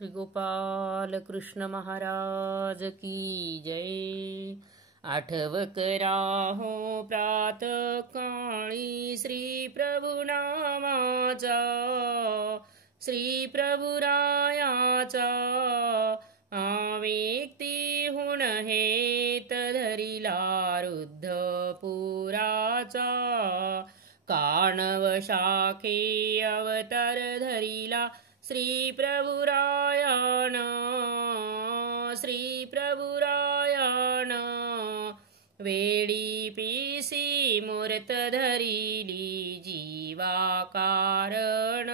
श्री गोपाल कृष्ण महाराज की जय। आठव कराहो प्रातः काळी श्री प्रभु नामाचा, श्री प्रभु रायाचा आवेक्तीहून हेत धरिला रुद्धपुराचा। काणव शाखे अवतार धरिला श्री प्रभुरायान, श्री प्रभुरायान वेडी पिसी मूर्त धरिली जीवा कारण।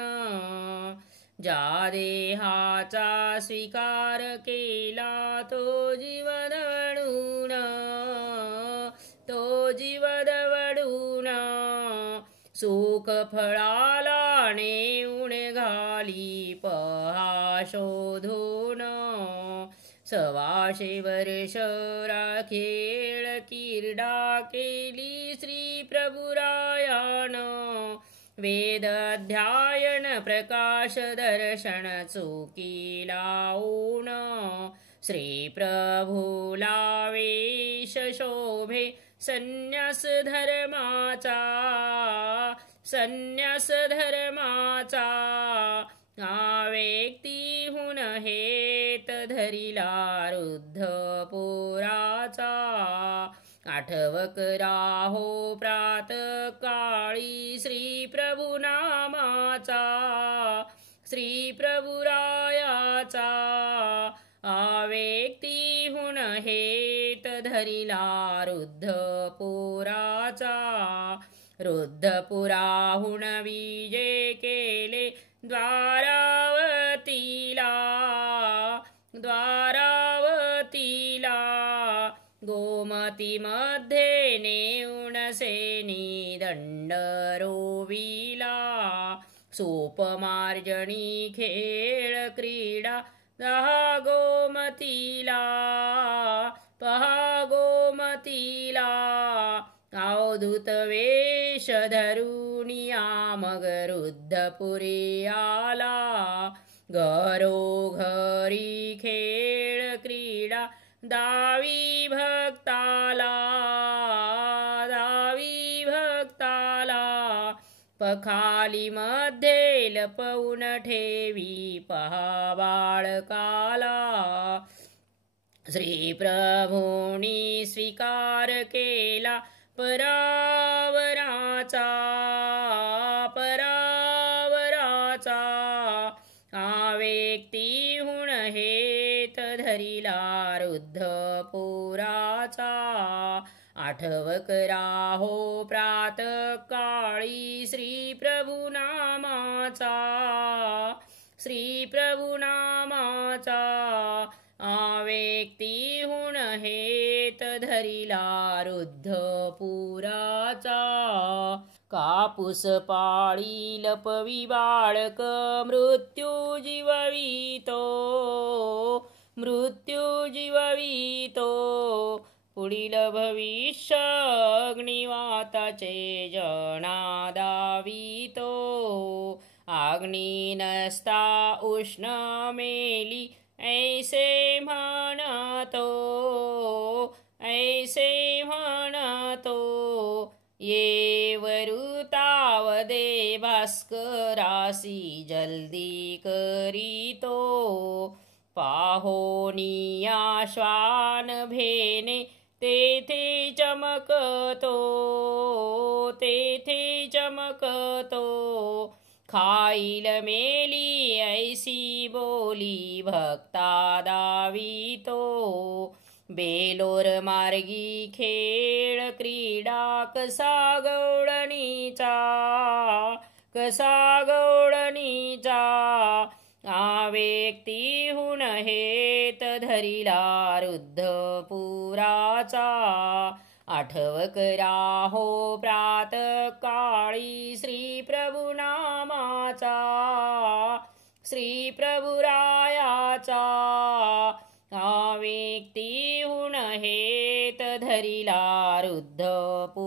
ज्या देहाचा स्वीकार केला तो जीव दवडून, तो जीव दवडून सुख फळाला नेऊन घाली पहा शोधून। 125 वर्ष राखेळ क्रीडा केली श्री प्रभुरायान। वेद अध्यायन प्रकाश दर्शन चुकी लावून। श्री प्रभुला वेश शोभे संन्यास धर्माचा, संन्यास धर्माचा आवेक्तीहून हेत धरिला रुद्धपुराचा। आठव कराहो प्रातः काळी श्री प्रभु नामाचा, श्री प्रभुरायाचा आवेक्तीहून हेत धरिला रुद्धपुराचा। रुद्धपुराहून विजय केले द्वारावतीला, द्वारावतीला गोमती मध्ये नेऊन सेनी दंड रोविला। सोपमार्जनी खेळ क्रीडा दहा गोमतीला, पहा गोमतीला अवधूत वेश धरुनिया मग रुद्धपुरी आला। घरोघरी खेळ क्रीडा दावी भक्ताला, दावी भक्ताला पखाली मध्ये लपवून ठेवी पहा बाळकाला। श्री प्रभूनी स्वीकार केला परावराचा, परावराचा आवेक्तीहून हेत धरिला रुद्धपुराचा। आठव कराहो प्रातः काळी श्री प्रभु नामाचा, श्री प्रभु नामाचा आवेक्तीहून हेत धरिला रुद्धपुराचा। कापूस पाळी लपवी बाळक मृत्यू जीववितो, मृत्यू जीववितो पुढील भविष्य अग्निवाताचे जनादावितो। अग्नी नसता उष्ण मेली ऐसे म्हणतो, ऐसे म्हणतो ये वरुतावदे भास्करासी जल्दी करीतो। पाहोनिया श्वान भेने तेथे चमकतो, तेथे चमकतो खाईल मेली ऐसी बोली भक्ता दावितो। बेलोर मार्गी खेळ क्रीडा कसा गवळणीचा, कसा गवळणीचा आवेक्तीहून हेत धरिला रुद्धपुराचा। आठव कराहो प्रातः काळी श्री प्रभु नामाचा, श्री प्रभुरायाचा आवेक्तीहून हेत धरिला रुद्धपुराचा।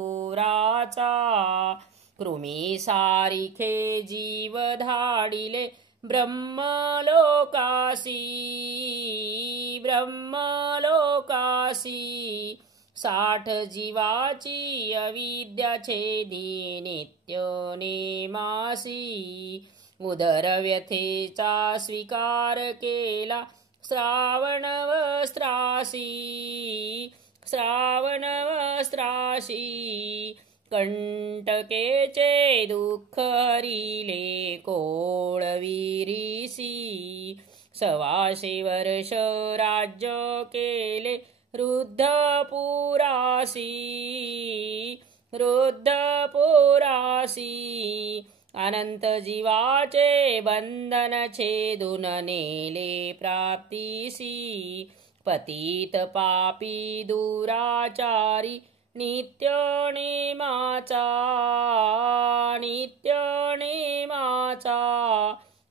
कृमी सारिखे जीव धाडिले ब्रह्मलोकासी साठ जीवाची अविद्या छेदी नित्य नेमासी उदरव्यथेचा स्वीकार केला श्रावण वस्त्राशी कंटकेचे दुःख हरिले कोळविरीसी 100 वर्ष राज्य केले रुद्धपुरासी अनंत जीवाचे बंधन छेदून नेले प्राप्तीसी पतित पापी दुराचारी नित्य नेमाचा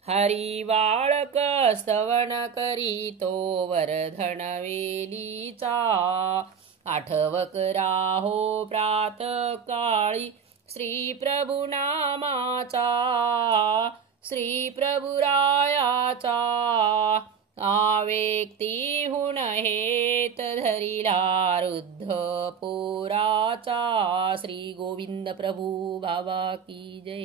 हरी बाळक स्तवन करीतो वर्धन वेलीचा आठवक राहो प्रातःकाळी श्री प्रभुरायाचा आवेक्तीहून हेत धरिला रुद्धपुराचा। श्री गोविंद प्रभु बाबा की जय।